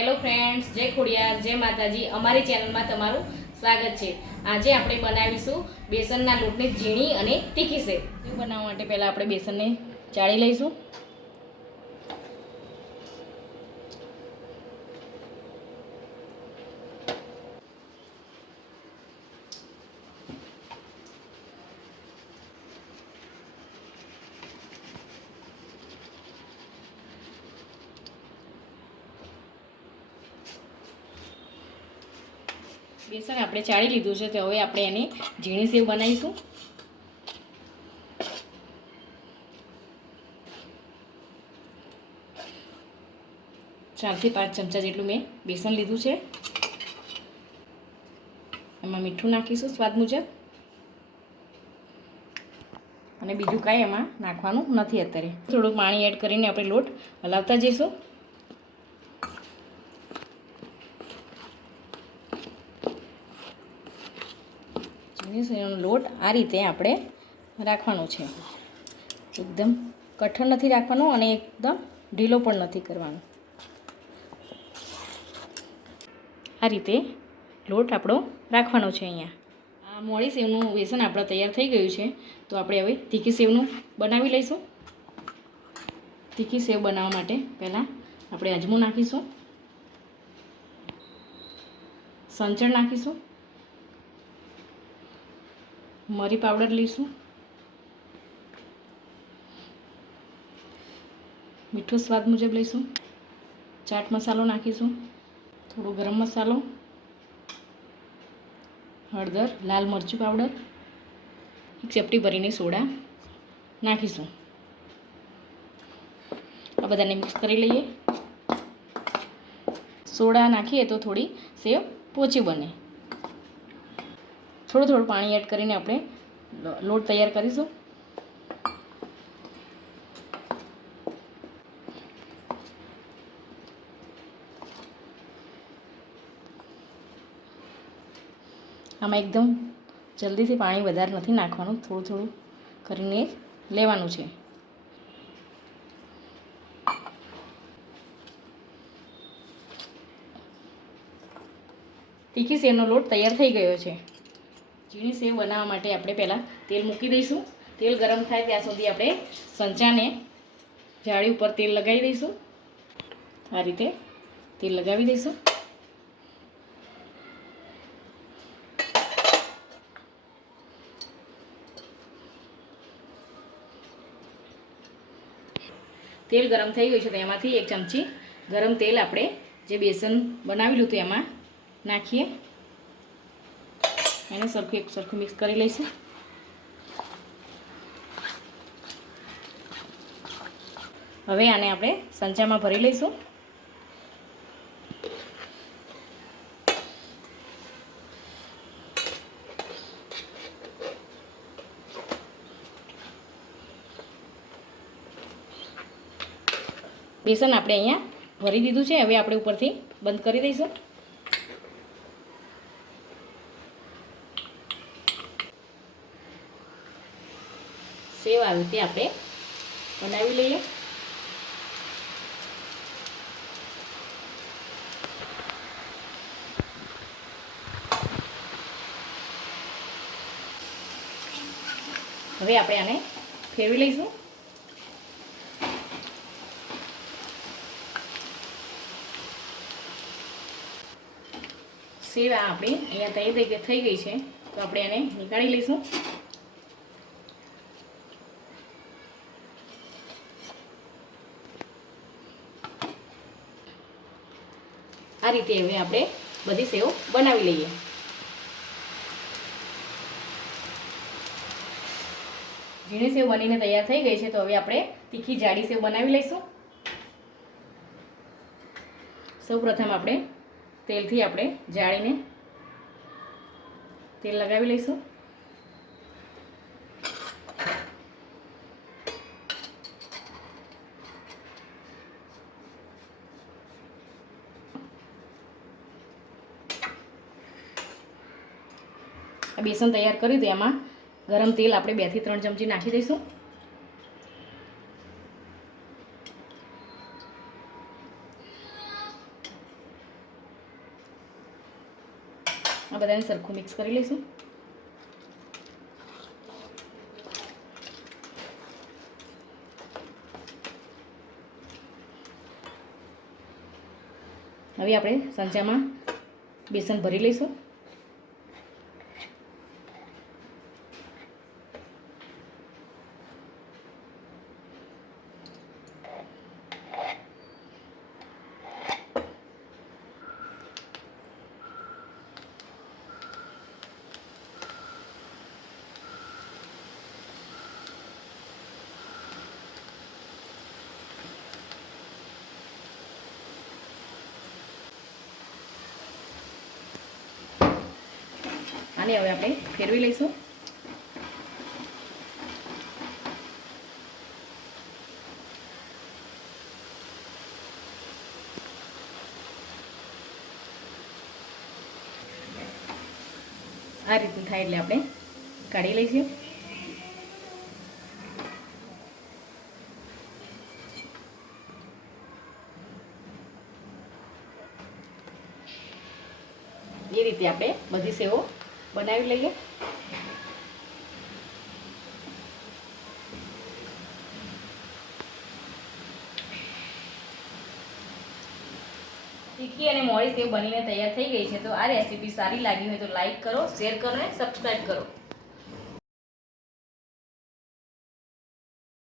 Hello friends, જય ખોડિયાર, જય માતાજી। અમારી ચેનલમાં તમારું સ્વાગત છે। આજે આપણે બનાવીશું બેસનના લોટની ઝીણી અને તીખી સેવ। બનાવવા માટે પહેલાં આપણે બેસનને ચાળી લઈશું। બેસન આપણે ચાળી લીધું છે, તો હવે આપણે એની ઝીણી સેવ બનાવીશું। 4 થી 5 ચમચા જેટલું મેં બેસન લીધું છે। એમાં મીઠું નાખીશું સ્વાદ મુજબ, અને બીજું કાંઈ એમાં નાખવાનું નથી। અત્યારે થોડું પાણી એડ કરીને આપણે લોટ હલાવતા જઈશું। લોટ આ રીતે આપણે રાખવાનો છે। એકદમ કઠણ નથી રાખવાનો અને એકદમ ઢીલો પણ નથી કરવાનો। આ રીતે લોટ આપણો રાખવાનો છે। અહીંયા આ મોળી સેવનું બેસન આપણું તૈયાર થઈ ગયું છે, તો આપણે હવે તીખી સેવનું બનાવી લઈશું। તીખી સેવ બનાવવા માટે પહેલાં આપણે અજમો નાખીશું, સંચળ નાખીશું, મરી પાવડર લઈશું, મીઠું સ્વાદ મુજબ લઈશું, ચાટ મસાલો નાખીશું, થોડો ગરમ મસાલો, હળદર, લાલ મરચું પાવડર, એક ચપટી ભરીને સોડા નાખીશું। આ બધાને મિક્સ કરી લઈએ। સોડા નાખીએ તો થોડી સેવ પોચી બને। થોડું પાણી એડ કરીને આપણે લોટ તૈયાર કરીશું। આમાં એકદમ જલ્દીથી પાણી વધારે નથી નાખવાનું, થોડું કરીને લેવાનું છે। તીખી સેવનો લોટ તૈયાર થઈ ગયો છે। ઝીણી સેવ બનાવવા માટે આપણે પહેલાં તેલ મૂકી દઈશું। તેલ ગરમ થાય ત્યાં સુધી આપણે સંચાને જાળી ઉપર તેલ લગાવી દઈશું। આ રીતે તેલ લગાવી દઈશું। તેલ ગરમ થઈ ગયું છે, તો એમાંથી એક ચમચી ગરમ તેલ આપણે જે બેસન બનાવેલું હતું એમાં નાખીએ। એને સરખું મિક્સ કરી લઈશું। હવે આને આપણે સંચામાં ભરી લઈશું। બેસન આપણે અહીંયા ભરી દીધું છે, હવે આપણે ઉપરથી બંધ કરી દઈશું। સેવ આવી રીતે આપણે બનાવી લઈએ। હવે આપણે આને ફેરવી લઈશું। સેવ આપણી અહીંયા તૈયાર થઈ ગઈ છે, તો આપણે એને નીકાળી લઈશું। આ રીતે હવે આપણે બધી સેવ બનાવી લઈએ। ઝીણી સેવ બનીને તૈયાર થઈ ગઈ છે, તો હવે આપણે તીખી જાડી સેવ બનાવી લઈશું। સૌપ્રથમ આપણે તેલથી આપણે જાળીને તેલ લગાવી લઈશું। બેસન તૈયાર કર્યું તો એમાં ગરમ તેલ આપણે 2 થી 3 ચમચી નાખી દઈશું। આ બધાને સરખું મિક્સ કરી લઈશું. હવે આપણે સંચામાં બેસન ભરી લઈશું. આને હવે આપણે ફેરવી લઈશું. આ રીતનું થાય એટલે આપણે કાઢી લઈશું. એ રીતે આપણે બધી સેવો બનાવી લઈએ. તીખી અને મોળી સેવ બનીને તૈયાર થઈ ગઈ છે. તો આ રેસીપી સારી લાગી હોય તો લાઈક કરો, શેર કરો અને સબસ્ક્રાઈબ કરો.